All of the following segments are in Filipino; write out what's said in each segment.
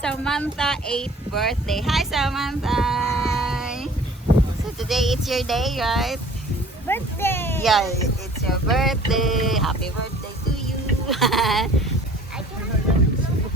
Samantha 8th birthday. Hi, Samantha! So today it's your day, right? Birthday! Yeah, it's your birthday. Happy birthday to you. I can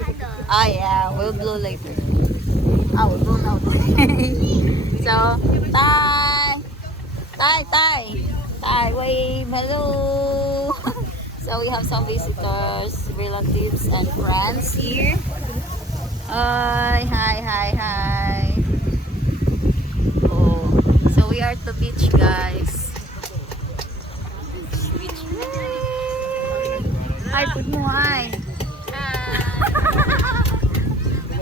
candle. Oh yeah, we'll blow later. Oh, we'll blow now. So, Tay, wave, hello. So we have some visitors, relatives, and friends here. Hi. Oh, so we are at the beach, guys. Beach. Hi, put mo, hi.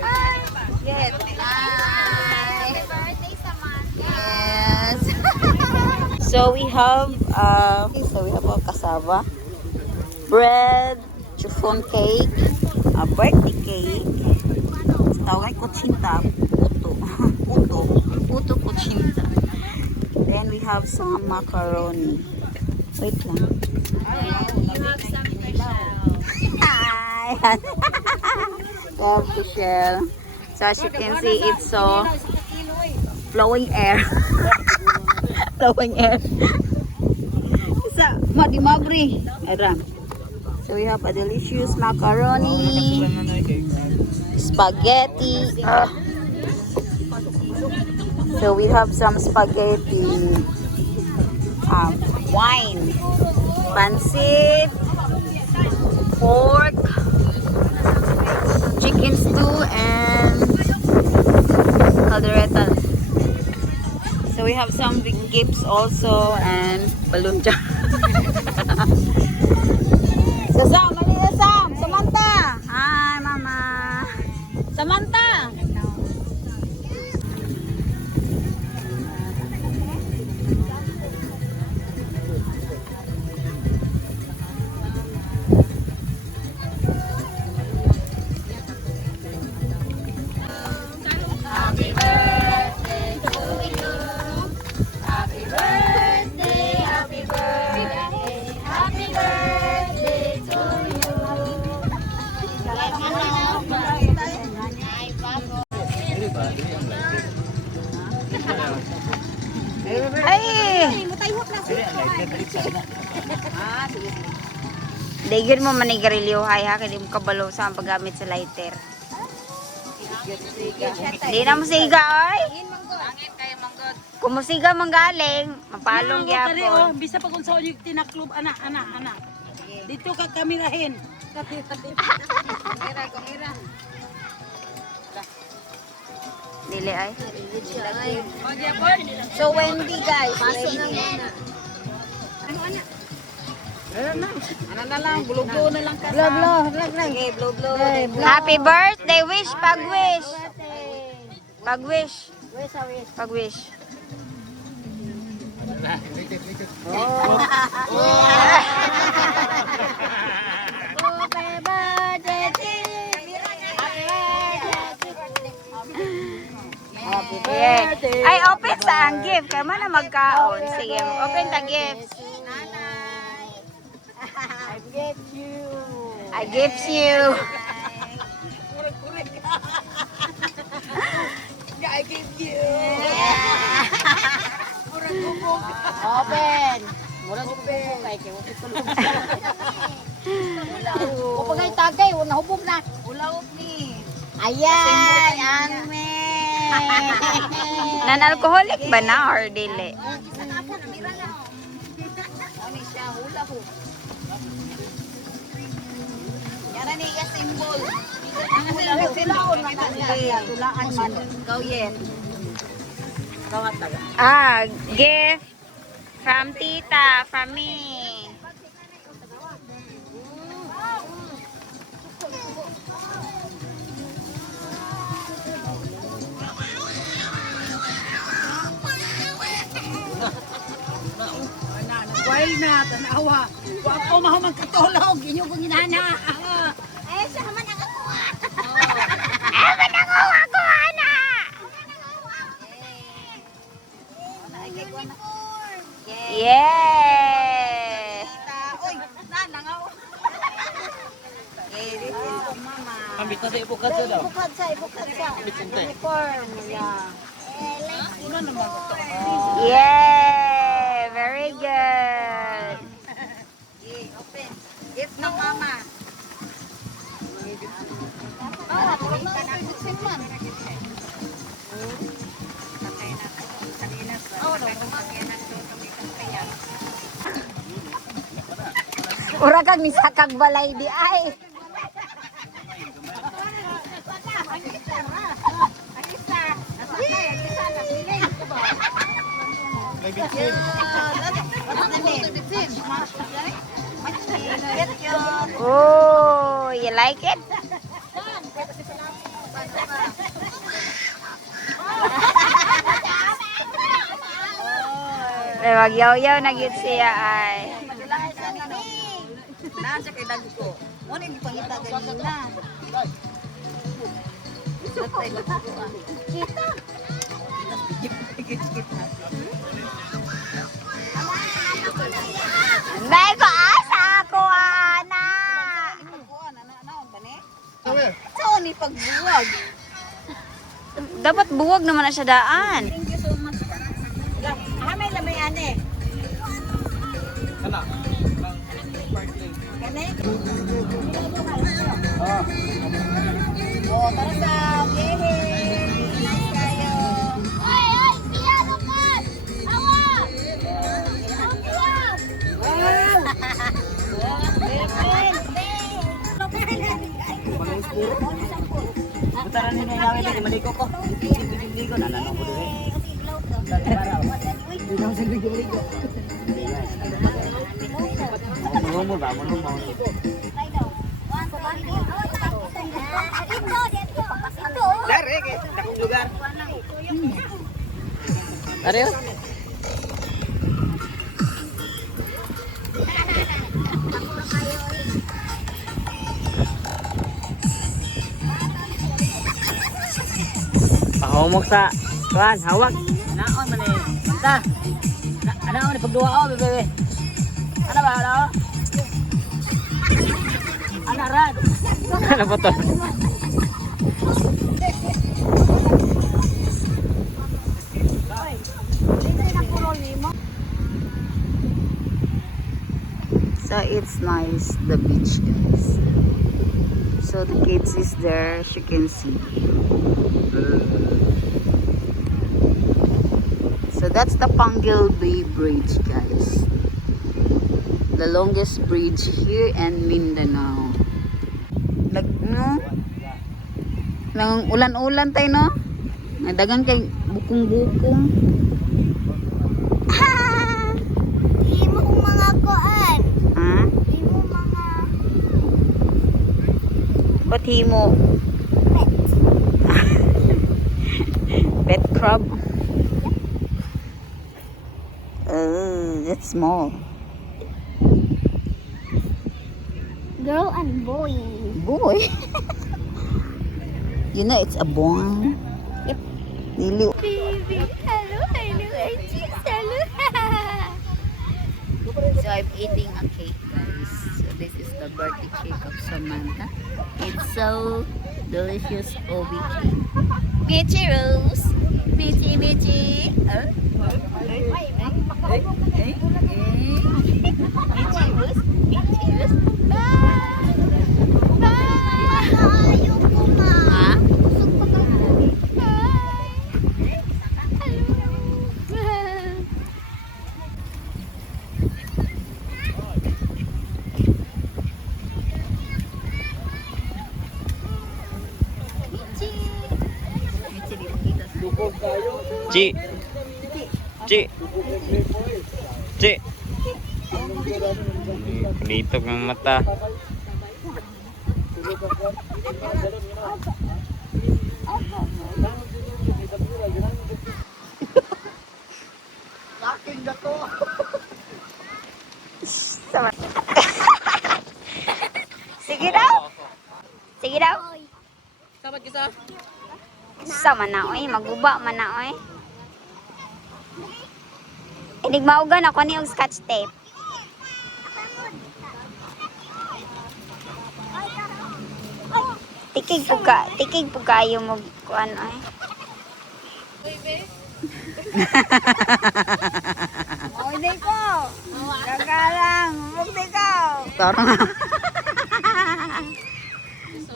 Hi. Yes. Hi. Birthday, Samantha. Yes. So we have a cassava, bread, chiffon cake, a birthday cake. Tawag kutsinta, puto kutsinta. Then we have some macaroni. Wait lang. You have some special. Hi. Love to share. So as you can see, it's so flowing air. Flowing air. Isa, di mabri. Ayan. So we have a delicious macaroni, spaghetti. So we have some spaghetti, wine, pancit, pork, chicken stew, and caldereta. So we have some big gifts also and balloon jar. So Sam, Manila Sam, Samantha. Hi, Mama. Samantha. Happy birthday to you. Happy birthday, happy birthday, happy birthday to you. Ay! Dagyan mo manigarilyo hay ha, kaya di mo kabalo sa paggamit sa lighter. Di na mo siga, oy. Kumusiga manggaling, mapalong gyapon. Bisa pag unsa yung tinaklob ana. Dito ka kamerahin. Kamera. Dili ay. So Wendy guys, Ano na lang, blow na lang ka. okay, blow. Happy birthday wish, pag-wish. Happy birthday to you. Happy birthday. Yeah. Ay, open sa ang gift. Kaya man na magkaon. Sige, open the gifts. I gift you. I give you. Open. Murag open. Kay kay O pagay tagay, nahubog na. Ulaop ni. Ayan, amen. Non-alcoholic ba na or dili? Ani siya hula ho. Yan ni ya symbol. Tulaan man. Go yen. Kawat taga. Gift from tita, from me. Wild na tanawa. Wa ko mahamang katulog inyo kong inana. Ay, siya man ang akuha. Yeah! Oy, nanangaw. This is for mama. Ambit na sa ipo ka daw. ibukad sa. Uniform. Yeah. Yeah, very good. Open. Gift ng mama. Ura kag ni sakag balay di ay. Oh, you like it? May magyaw-yaw na gyud siya ay. Nasa kay dago ko. Mo ni pangita ganina. Kita. Nay ko asa ako ana. So ni pagbuwag. Dapat buwag naman na siya daan. Thank you so much. Hamay lamay ane. Kani? Oh, tara sa yehe. Nice kayo. Putaran ni niya yawe di maliko ko. Ligo na lang ko dere. Biglang sa ligo. Mo ba mo mo. Dare ke dakong lugar. Dare. Pahomok sa kuan hawak. Naon man eh. Basta. Ano ni pagduwa oh bebe. Ano ba ano? Ana rad. Ano ba to? So it's nice, the beach guys. So the kids is there, as you can see. So that's the Panguil Bay Bridge guys. The longest bridge here in Mindanao. Like, no? Nang ulan-ulan tayo, no? Nadagang kay bukong-bukong. Di mo mga kuan. Ha? Di mo mga Ba't himo? Pet crab? Oh, that's small. girl and boy. Boy? You know it's a boy. Yep. Dili. Baby, hello, cheese, hello. So I'm eating a cake, guys. So this is the birthday cake of Samantha. It's so delicious, Obi cake. Michi Rose. Michi, Michi. Michi Rose. Michi Rose. Bye. Bye. Ha? Ci. Ci. Ci. Dito ng mata. Sama. Sige daw. Sige daw. Sabat kita. Sama na oy, maguba man na oy. Inig maugan ako ni og scotch tape. Tikig po kayo mo kuan ay. Mauday ko. Gagalang, mugday ko. Tara.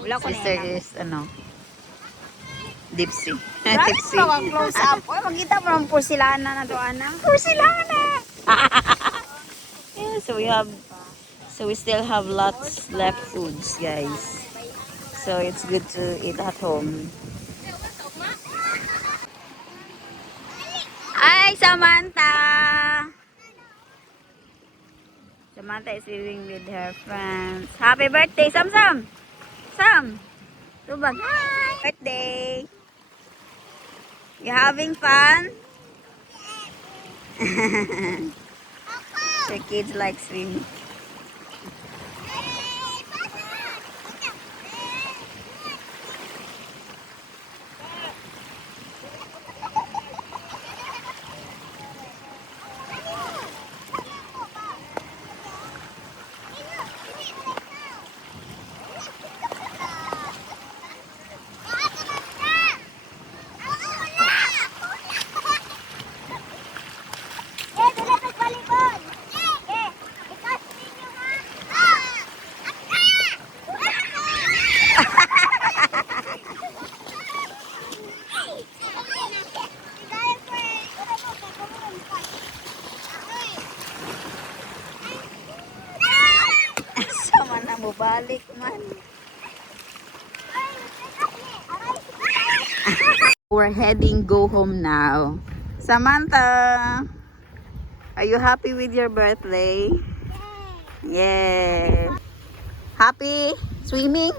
Wala ko sister is ano. Dipsy. Dipsy. Close up. Oy, magkita mo ng porcelana na to, ana. Porcelana. Yeah, so we still have lots left foods, guys. So it's good to eat at home. Hi, Samantha. Samantha is living with her friends. Happy birthday, Sam Sam. Sam. Tubag. Hi. Birthday. You having fun? The kids like swimming. Sama na mo balik man. We're heading go home now. Samantha, are you happy with your birthday? Yeah. Happy swimming?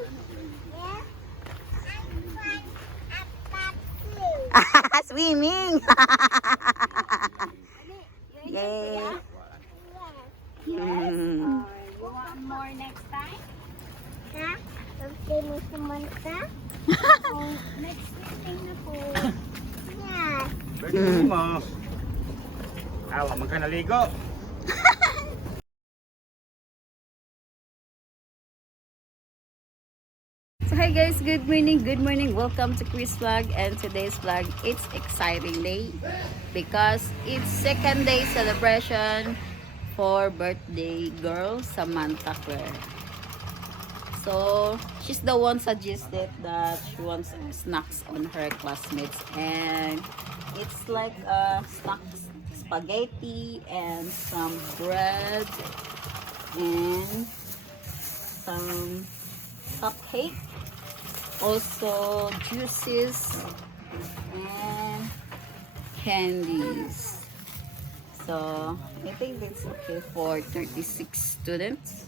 Swimming. Yeah. Mm. You want more next time? Ha? Okay mo Samantha? Next meeting na po. Yeah. Birthday mo. Awa, magkanaligo. So hi guys, good morning, welcome to Chris Vlog. And today's vlog, it's exciting day because it's second day celebration for birthday girl Samantha Claire. So she's the one suggested that she wants snacks on her classmates, and it's like snacks, spaghetti and some bread and some cupcake, also juices and candies. So I think it's okay for 36 students.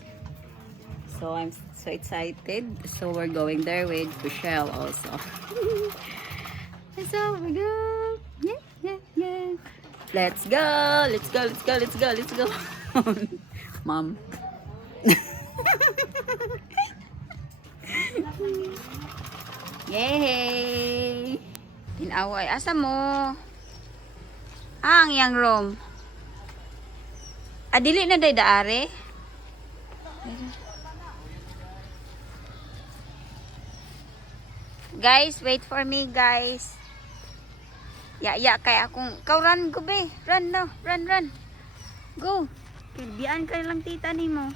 So I'm so excited. So we're going there with Michelle also. So we go. Yeah. Let's go. Mom. Yay! Tinaway. Asa mo? Ang yang room. Adili na day daare. Guys, wait for me, guys. Ya kay akong run go be. Run now. Run. Go. Kilbian ka lang tita nimo.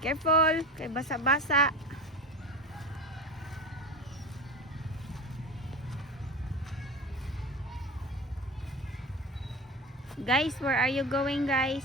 Careful, kay basa-basa. Guys, where are you going, guys?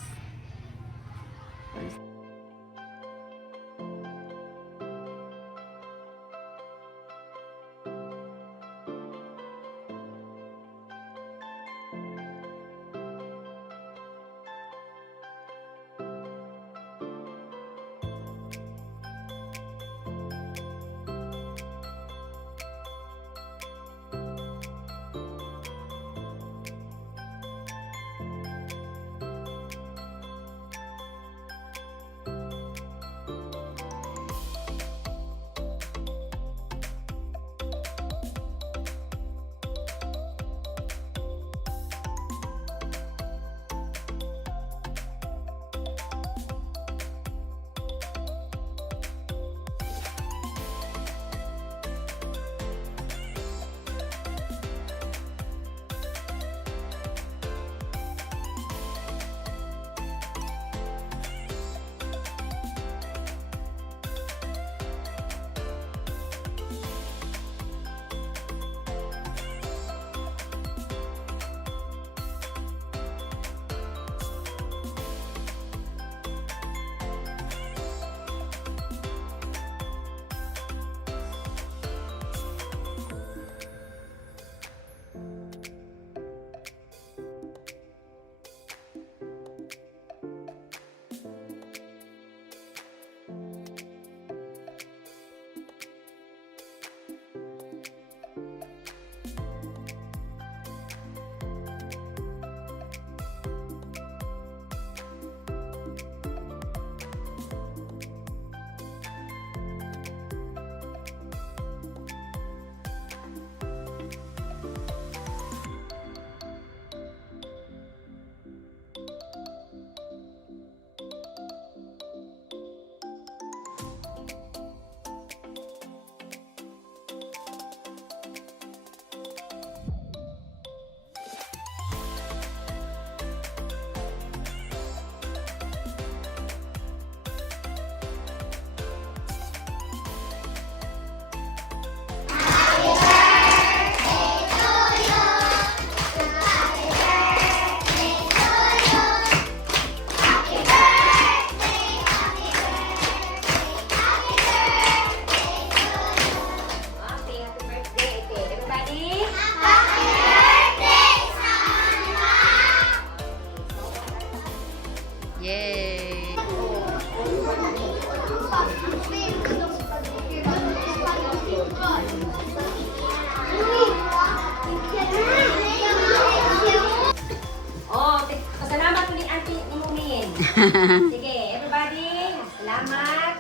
Sige, everybody. Salamat.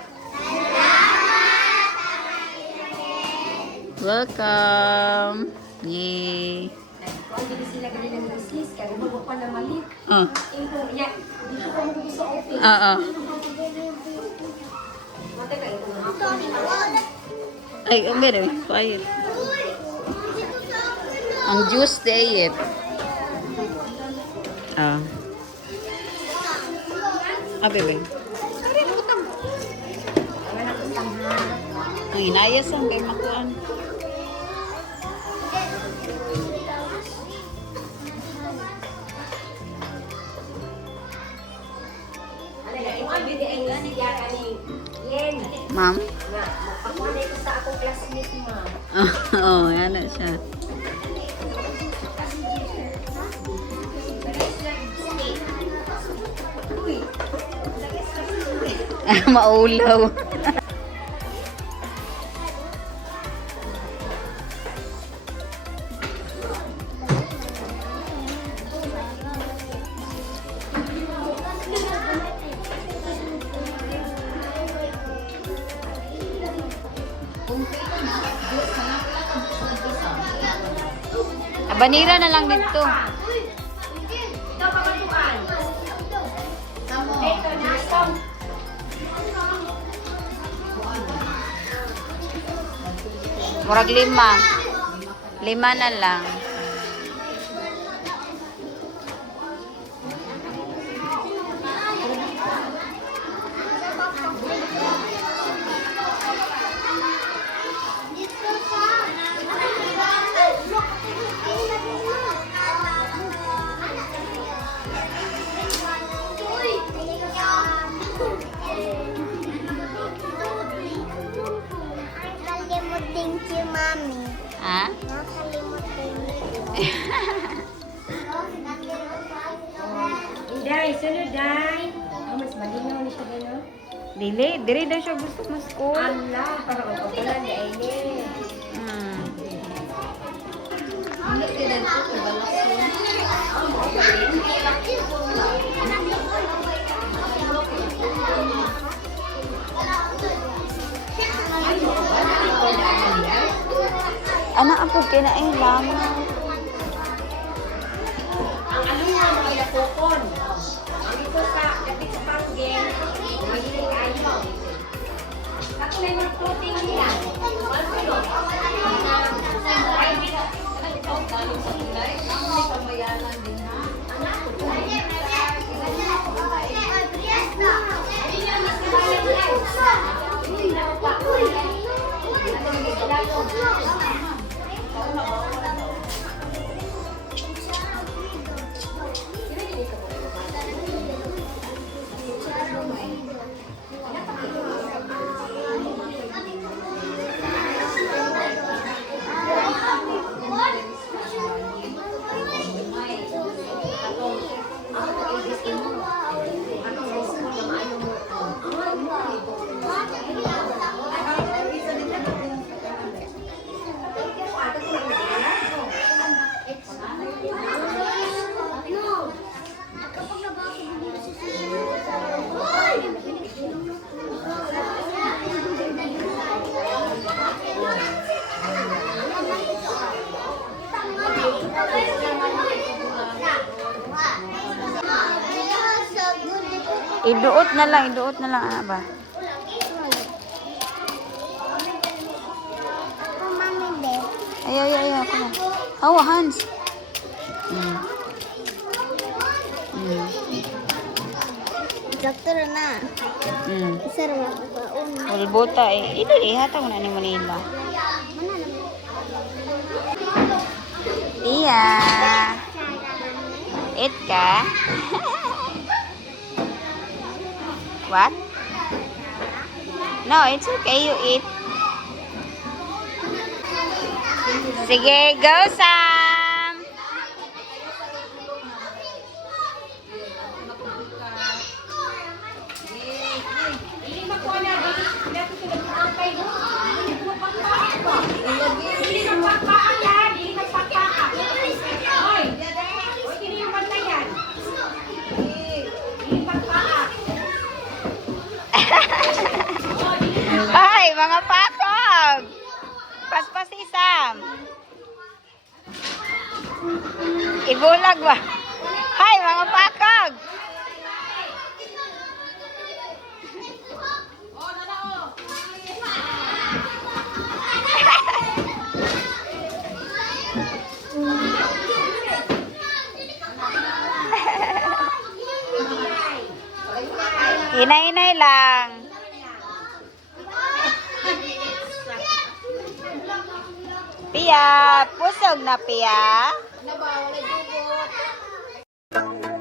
Welcome. Yay. Kung hindi sila galing ng resist, kaya bubuk pa na mali. Oh. Yeah, dito ko mo sa office. Oo. Mate ka ito na. Ay, very quiet. Ang juice diet. Ah. Bebe. Ang inayas ang kay makuan. Ma'am? Magpakuha ito sa akong classmate, ma'am. Oo, yan na siya. Maulaw. Abanira na lang dito. Ito pamatuan. Ito na. Murag 5. 5 na lang. Nakalimutin si Mami. Ha? Nakalimutin Day, sunod, Day. Oh, mas malinaw ni siya gano'n. Dili daw siya gusto mo school. Allah, para magpapalan na ini. Anak ako kinailangan. Ang alungan mo ay napukon. Ang ito sa kapit sa panggeng, magiging ayaw. Ako na yung protein nila. Iduot na lang anak ba? Ayaw ako na. Oh, Hans. Doktor na. Isa rin ako pa. Ulbota eh. Idili, hatang na ni Manila. Iya. Eat ka? What? No, it's okay. You eat. Sige, go Sam! Ibulag ba? Hi, mga pakag! Inay-inay lang. Pia, pusog na Pia. Ano ba? Wala dugot.